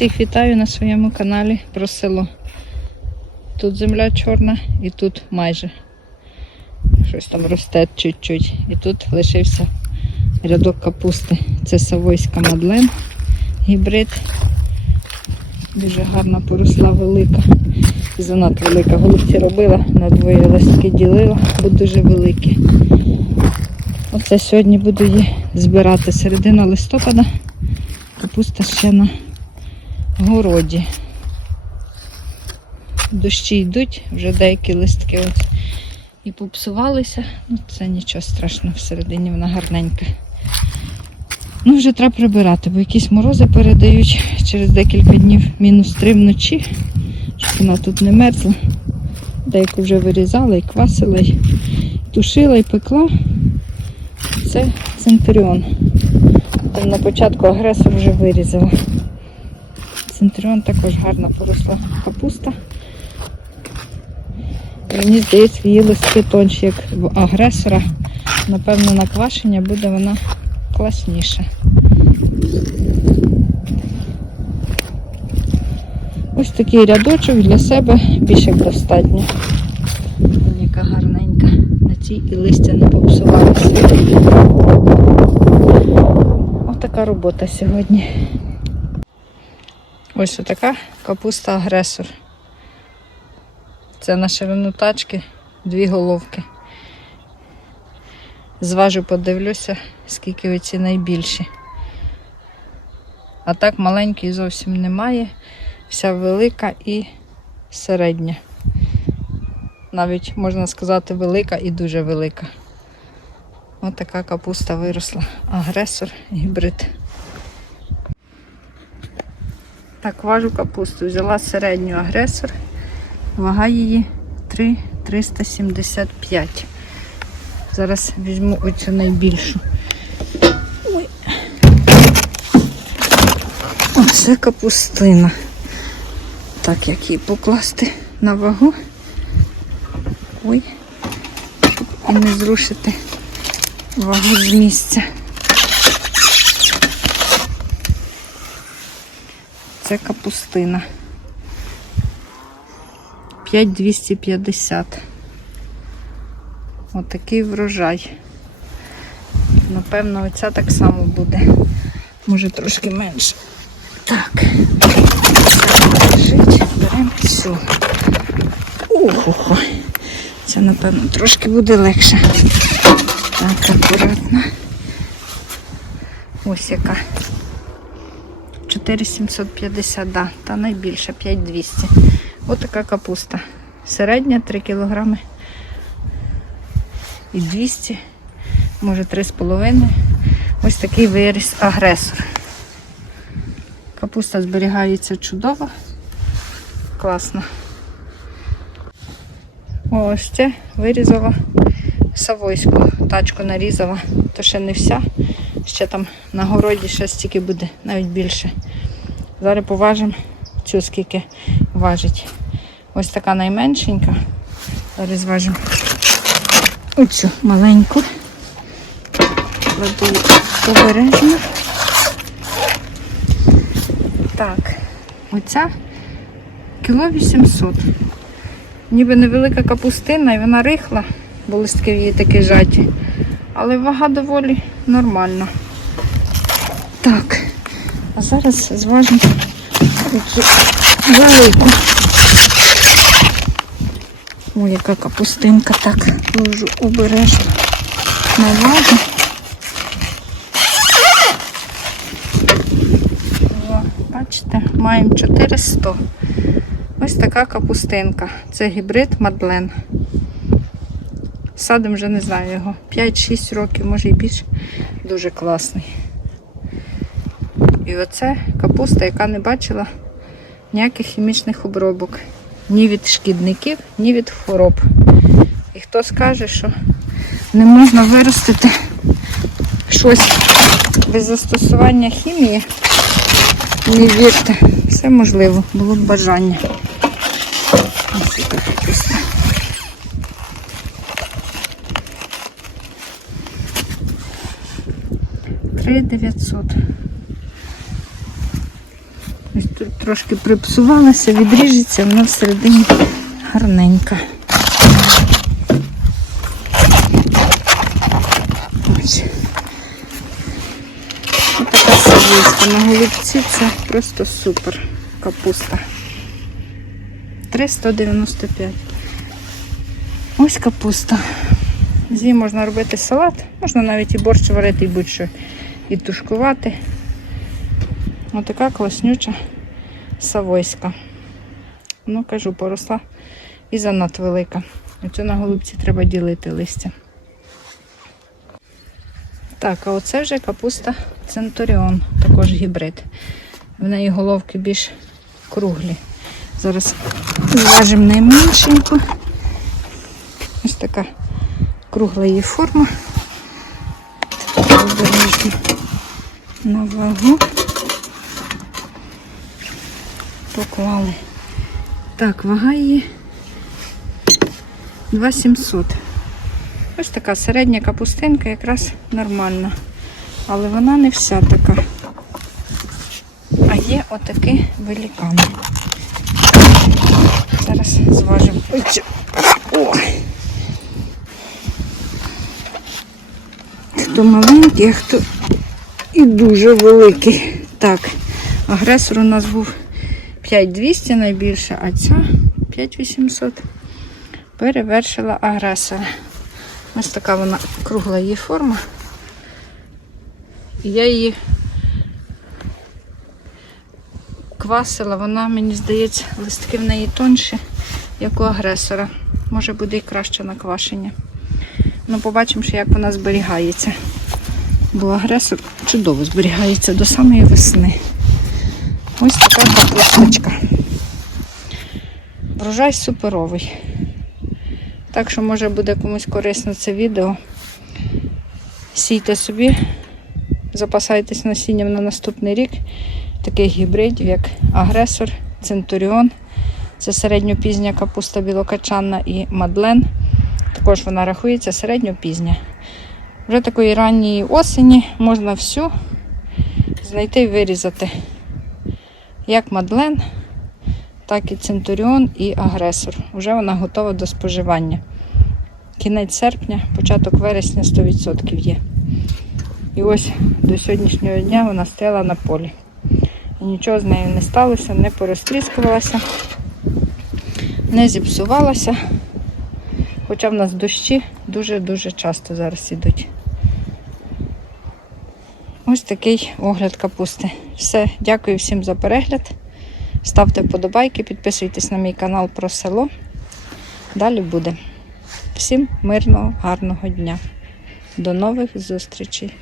Всіх вітаю на своєму каналі про село. Тут земля чорна і тут майже щось там росте чуть-чуть. І тут лишився рядок капусти. Це Савойська Мадлен, гібрид. Дуже гарна поросла велика. Занадто велика. Голубці робила, на двоє листки ділила, бо дуже великі. Оце сьогодні буду її збирати середина листопада. Капуста ще на городі. Дощі йдуть, вже деякі листки от і попсувалися. Ну, це нічого страшного, всередині вона гарненька. Ну, вже треба прибирати, бо якісь морози передають через декілька днів мінус три вночі, щоб вона тут не мерзла. Деяку вже вирізала і квасила, і тушила, і пекла. Це центуріон. Там на початку агресор вже вирізала. Центріон також гарна поросла капуста. Мені здається, її листки тонші, як в агресора. Напевно, на квашення буде вона класніша. Ось такий рядочок для себе більше як достатньо. Яка гарненька. На цій і листя не попсувалося. Ось така робота сьогодні. Ось така капуста агресор. Це на ширину тачки дві головки. Зважу, подивлюся, скільки оці найбільші. А так маленької зовсім немає. Вся велика і середня. Навіть можна сказати велика і дуже велика. Ось така капуста виросла. Агресор, гібрид. Так, важу капусту. Взяла середню агресор. Вага її 3,375. Зараз візьму оцю найбільшу. Ой. Оце капустина. Так, як її покласти на вагу. Ой. І не зрушити вагу з місця. Це капустина. 5250. Отакий врожай. Напевно, оця так само буде. Може трошки менше. Так. Лежить. Беремо цю. Ого. Це, напевно, трошки буде легше. Так, акуратно. Ось яка. 4750, да, та найбільша 5200. Ось така капуста. Середня 3 кілограми. І 200, може 3,5. Ось такий виріс агресор. Капуста зберігається чудово. Класно. Ось це вирізала Савойську. Тачку нарізала, то ще не вся. Ще там на городі ще стільки буде, навіть більше. Зараз поважимо цю скільки важить. Ось така найменшенька. Зараз зважимо оцю маленьку. Кладу обережно. Так, оця кіло 800. Ніби невелика капустина і вона рихла, бо листки в її такі жаті. Але вага доволі нормальна. Так, а зараз зважимо оцю велику. Ой, яка капустинка так ложу обережно на вагу. Бачите, маємо 400. Ось така капустинка. Це гібрид Мадлен. Садим вже не знаю його. 5-6 років, може і більше. Дуже класний. І оце капуста, яка не бачила ніяких хімічних обробок. Ні від шкідників, ні від хвороб. І хто скаже, що не можна виростити щось без застосування хімії, не вірте, все можливо, було б бажання. 3900. Ось тут трошки припсувалася, відріжеться, вона всередині гарненька. Ось. Ось така садівська на голубці, це просто супер капуста. 395. Ось капуста. З її можна робити салат, можна навіть і борщ варити і будь-що і тушкувати. Ось така класнюча савойська. Ну, кажу, поросла і занадто велика. Оцю на голубці треба ділити листя. Так, а оце вже капуста Центуріон, також гібрид. В неї головки більш круглі. Зараз зважимо найменшеньку. Ось така кругла її форма. Обережно на вагу. Поклали. Так, вага її 2700. Ось така середня капустинка, якраз нормальна. Але вона не вся така. А є отакий великан. Зараз зважимо. О! Хто маленький, а хто і дуже великий. Так, агресор у нас був 5200 найбільше, а ця 5800 перевершила агресора. Ось така вона кругла її форма. І я її квасила, вона, мені здається, листки в неї тонші, як у агресора. Може буде і краще на квашення. Ну, побачимо, що як вона зберігається. Бо агресор чудово зберігається до самої весни. Ось така капусточка. Врожай суперовий. Так що, може, буде комусь корисно це відео. Сійте собі, запасайтесь насінням на наступний рік. Таких гібридів, як агресор, центуріон. Це середньопізня капуста білокачанна і мадлен. Також вона рахується середньопізня. Вже такої ранньої осені можна всю знайти і вирізати. Як мадлен, так і центуріон і агресор. Вже вона готова до споживання. Кінець серпня, початок вересня 100% є. І ось до сьогоднішнього дня вона стояла на полі. І нічого з нею не сталося, не порозтріскувалася, не зіпсувалася. Хоча в нас дощі дуже-дуже часто зараз ідуть. Ось такий огляд капусти. Все, дякую всім за перегляд. Ставте вподобайки, підписуйтесь на мій канал про село. Далі буде. Всім мирного, гарного дня. До нових зустрічей!